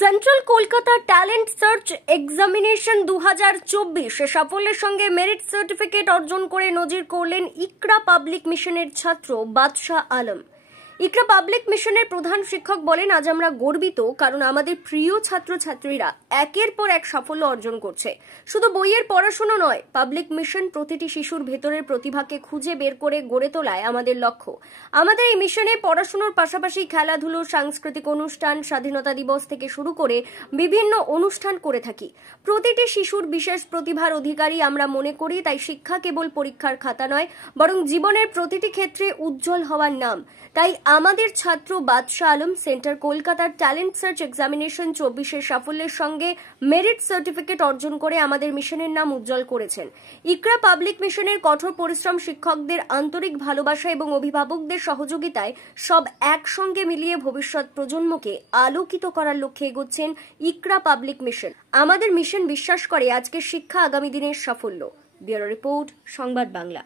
Central Kolkata talent search examination 2024 সাফল্যের সঙ্গে merit certificate অর্জন করে নজির করলেন ইকরা পাবলিক মিশনের ছাত্র বাদশাহ আলম। ইকরা পাবলিক মিশনের প্রধান শিক্ষক বলেন, আজ আমরা গর্বিত কারণ আমাদের প্রিয় ছাত্রছাত্রীরা একের পর এক সাফল্য অর্জন করছে। শুধু বইয়ের পড়াশোনা নয়, পাবলিক মিশন প্রতিটি শিশুর ভেতরের প্রতিভাকে খুঁজে বের করে গড়ে তোলায় আমাদের লক্ষ্য। আমাদের এই মিশনে পড়াশোনার পাশাপাশি খেলাধুলো, সাংস্কৃতিক অনুষ্ঠান, স্বাধীনতা দিবস থেকে শুরু করে বিভিন্ন অনুষ্ঠান করে থাকি। প্রতিটি শিশুর বিশেষ প্রতিভার অধিকারী আমরা মনে করি, তাই শিক্ষা কেবল পরীক্ষার খাতা নয়, বরং জীবনের প্রতিটি ক্ষেত্রে উজ্জ্বল হওয়ার নাম। তাই আমাদের ছাত্র বাদশাহ আলম সেন্টার কলকাতার ট্যালেন্ট সার্চ এক্সামিনেশন 24 সাফল্যের সঙ্গে মেরিট সার্টিফিকেট অর্জন করে আমাদের মিশনের নাম উজ্জ্বল করেছেন। ইকরা পাবলিক মিশনের কঠোর পরিশ্রম, শিক্ষকদের আন্তরিক ভালোবাসা এবং অভিভাবকদের সহযোগিতায় সব একসঙ্গে মিলিয়ে ভবিষ্যৎ প্রজন্মকে আলোকিত করার লক্ষ্যে এগোচ্ছেন ইকরা পাবলিক মিশন। আমাদের মিশন বিশ্বাস করে আজকের শিক্ষা আগামী দিনের সাফল্য। ব্যুরো রিপোর্ট, সংবাদ বাংলা।